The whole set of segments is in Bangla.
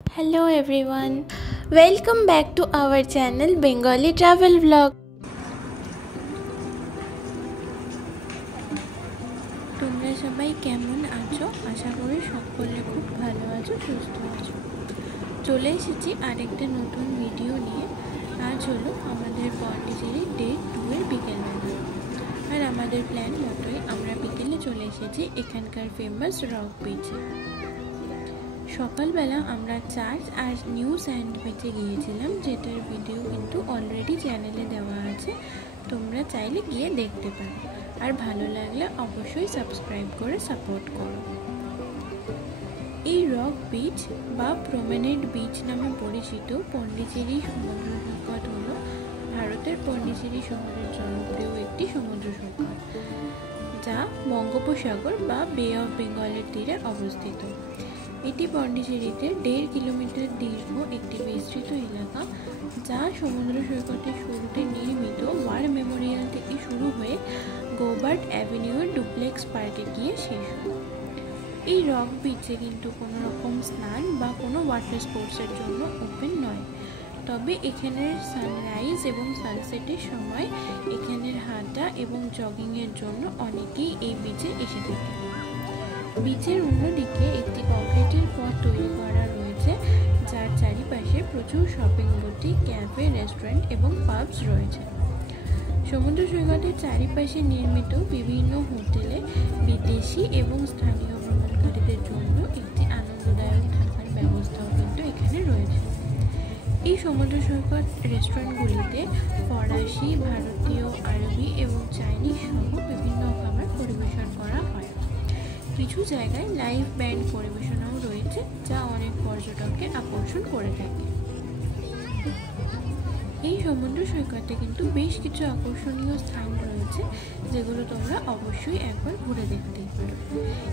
Hello everyone, welcome back to our channel Bengali Travel Vlog. তোমরা সবাই কেমন আছো? আশা করি সকলে খুব ভালো আছো, সুস্থ আছো। চলে এসেছি আরেকটা নতুন ভিডিও নিয়ে। আজ হলো আমাদের পন্ডিচেরি ডে 2 এর বিকেলবেলা। আর আমাদের প্ল্যান মতোই আমরা বিকেলে চলে এসেছি এখানকার ফেমাস রক বিচে। সকালবেলা আমরা চার্চ আর নিউ স্যান্ড বিচে গিয়েছিলাম, যেটার ভিডিও কিন্তু অলরেডি চ্যানেলে দেওয়া আছে, তোমরা চাইলে গিয়ে দেখতে পারো। আর ভালো লাগলে অবশ্যই সাবস্ক্রাইব করে সাপোর্ট করো। এই রক বিচ বা প্রমেনেড বিচ নামে পরিচিত পন্ডিচেরি সমুদ্র সৈকত হলো ভারতের পন্ডিচেরি শহরের জনপ্রিয় একটি সমুদ্র সৈকত, যা বঙ্গোপসাগর বা বে অফ বেঙ্গলের তীরে অবস্থিত। এটি পন্ডিচেরিতে 1.5 কিলোমিটার দীর্ঘ একটি বিস্তৃত এলাকা, যা সমুদ্র সৈকতের শুরুতে নির্মিত ওয়ার মেমোরিয়াল থেকে শুরু হয়ে গোবার্ট অ্যাভিনিউর ডুপ্লেক্স পার্কে গিয়ে শেষ হয়। এই রক বিচে কিন্তু কোনো রকম স্নান বা কোনো ওয়াটার স্পোর্টসের জন্য ওপেন নয়, তবে এখানের সানরাইজ এবং সানসেটের সময় এখানের হাঁটা এবং জগিংয়ের জন্য অনেকেই এই বিচে এসে থাকে। বিচের অন্যদিকে একটি কংক্রিটের পথ তৈরি করা রয়েছে, যার চারিপাশে প্রচুর শপিং বুটিক, ক্যাফে, রেস্টুরেন্ট এবং পাবস রয়েছে। সমুদ্র সৈকতের চারিপাশে নির্মিত বিভিন্ন হোটেলে বিদেশি এবং স্থানীয় ভ্রমণকারীদের জন্য একটি আনন্দদায়ক থাকার ব্যবস্থাও কিন্তু এখানে রয়েছে। এই সমুদ্র সৈকত রেস্টুরেন্টগুলিতে ফরাসি, ভারতীয়, আরবি এবং চাইনিজ সহ বিভিন্ন খাবার পরিবেশন করা হয়। কিছু জায়গায় লাইভ ব্যান্ড পরিবেশনাও রয়েছে, যা অনেক পর্যটককে আকর্ষণ করে থাকে। এই সমুদ্র সৈকতে কিন্তু বেশ কিছু আকর্ষণীয় স্থান রয়েছে, যেগুলো তোমরা অবশ্যই একবার ঘুরে দেখতেই পারো।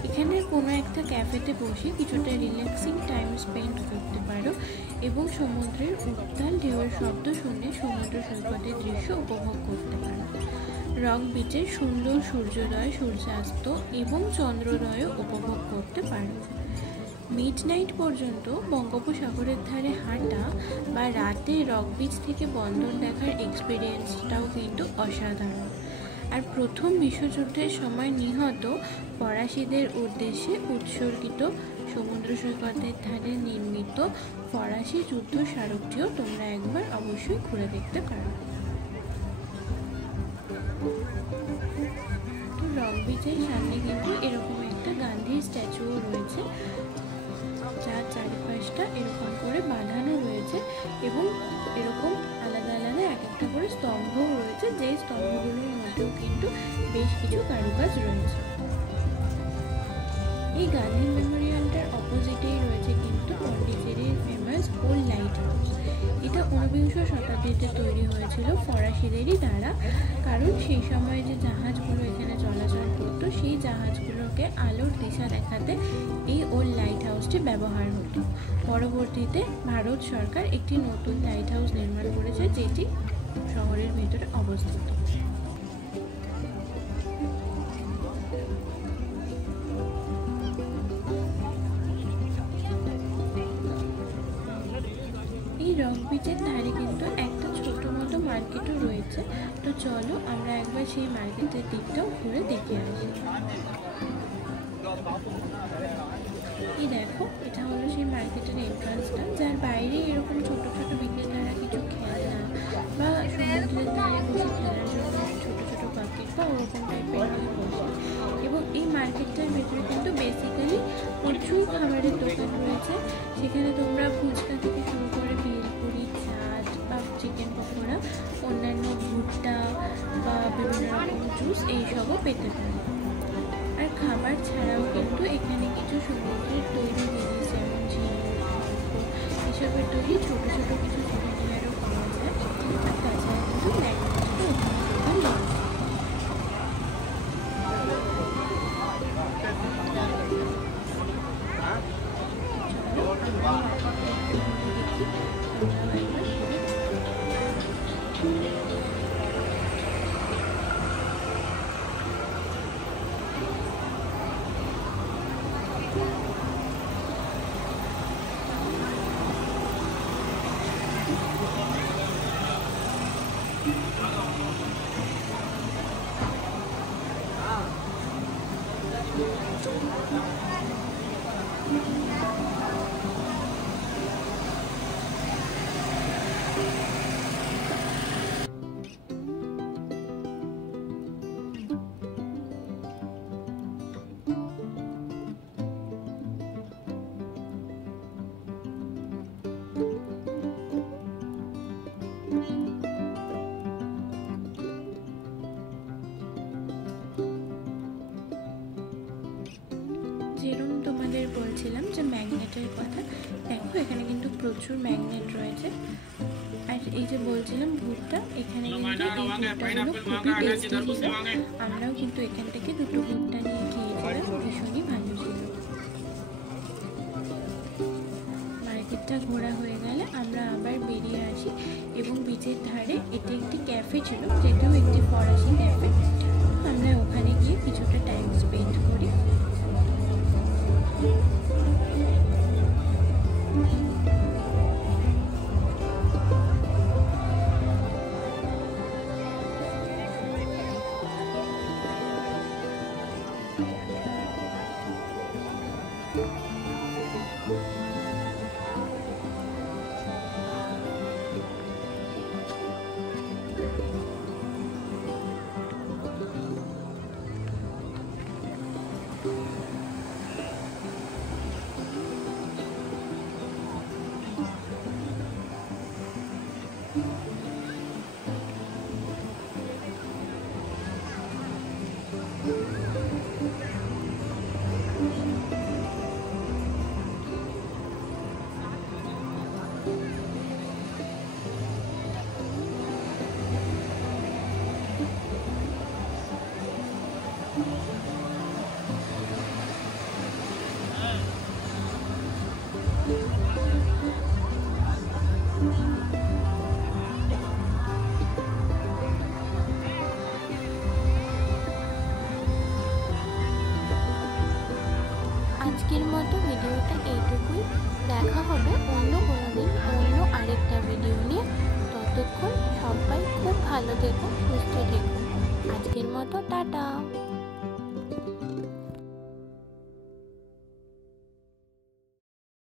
এখানে কোনো একটা ক্যাফেতে বসে কিছুটা রিল্যাক্সিং টাইম স্পেন্ড করতে পারো এবং সমুদ্রের উত্তাল ঢেউয়ের শব্দ শুনে সমুদ্র সৈকতের দৃশ্য উপভোগ করতে পারো। রক বিচের সুন্দর সূর্যোদয়, সূর্যাস্ত এবং চন্দ্রোদয়ও উপভোগ করতে পারো। মিডনাইট পর্যন্ত বঙ্গোপসাগরের ধারে হাঁটা বা রাতে রক বিচ থেকে বন্দর দেখার এক্সপিরিয়েন্সটাও কিন্তু অসাধারণ। আর প্রথম বিশ্বযুদ্ধের সময় নিহত ফরাসিদের উদ্দেশ্যে উৎসর্গিত সমুদ্র সৈকতের ধারে নির্মিত ফরাসি যুদ্ধ স্মারকটিও তোমরা একবার অবশ্যই ঘুরে দেখতে পারো। তো রক বিচের সামনে কিন্তু এরকম একটা গান্ধীর স্ট্যাচুও রয়েছে, যার চারিপাশটা এরকম করে বাঁধানো রয়েছে এবং এরকম আলাদা আলাদা এক একটা করে স্তম্ভও রয়েছে, যেই স্তম্ভগুলোর মধ্যেও কিন্তু বেশ কিছু কারুকাজ রয়েছে। এই গান্ধী মেমোরিয়ালটার অপোজিটেই রয়েছে কিন্তু পন্ডিচেরির ফেমাস ওল্ড লাইট হাউস। এটা 19শ শতাব্দীতে তৈরি হয়েছিল ফরাসিদেরই দ্বারা, কারণ সেই সময় যে জাহাজগুলো এখানে চলাচল করতো, সেই জাহাজগুলোকে আলোর দিশা দেখাতে এই ওল্ড লাইট হাউসটি ব্যবহার হতো। পরবর্তীতে ভারত সরকার একটি নতুন লাইট হাউস নির্মাণ করেছে, যেটি শহরের ভিতরে অবস্থিত। এই রক বিচের ধারে কিন্তু একটা ছোট মতো মার্কেটও রয়েছে, তো চলো আমরা একবার সেই মার্কেটের দিকটাও ঘুরে দেখে আসি। এই দেখো, এটা হলো সেই মার্কেটের এন্ট্রান্সটা, যার বাইরে এরকম ছোট ছোট বিক্রেতারা কিছু খেলনা বা সমুদ্রের ধারে বসে খেলার জন্য ছোট ছোট বাকেট বা ওরকম টাইপের নিয়ে বসে। এবং এই মার্কেটটার ভেতরে কিন্তু বেসিক্যালি প্রচুর খাবারের দোকান রয়েছে। সেখানে তোমরা ফুচকা থেকে শুরু করে ভেলপুরি, চাট বা চিকেন পকোড়া, অন্যান্য ভুট্টা বা বিভিন্ন রকম জুস এইসবও পেতে পারো। আর খাবার ছাড়াও কিন্তু এখানে কিছু সমুদ্রের তৈরি জিনিস, যেমন ঝিনুক, এসবের তৈরি ছোট ছোট কিছু জিনিসেরও পাওয়া যায়। আর তাছাড়া কিন্তু ল্যান্ডমার্কও ওখানে রয়েছে। যেরকম তোমাদের বলছিলাম যে ম্যাগনেটের কথা, দেখো এখানে কিন্তু প্রচুর ম্যাগনেট রয়েছে। আর এই যে বলছিলাম ভুট্টা, এখানে কিন্তু এই ভুট্টাগুলো খুবই টেস্টি ছিল। আমরাও কিন্তু এখান থেকে দুটো ভুট্টা নিয়ে খেয়েছিলাম, ভীষণই ভালো ছিল। মার্কেটটা ঘোরা হয়ে গেলে আমরা আবার বেরিয়ে আসি এবং বিচের ধারে এটি একটি ক্যাফে ছিল, যেটাও একটি ফরাসি ক্যাফে। আমরা ওখানে গিয়ে কিছুটা টাইম স্পেন্ড করি। আজকের মতো ভিডিওটা এইটুকুই। দেখা হবে অন্য কোনো দিন অন্য আরেকটা ভিডিও নিয়ে। ততক্ষণ সবাই খুব ভালো থেকো, সুস্থ থেকো। আজকের মতো টাটা।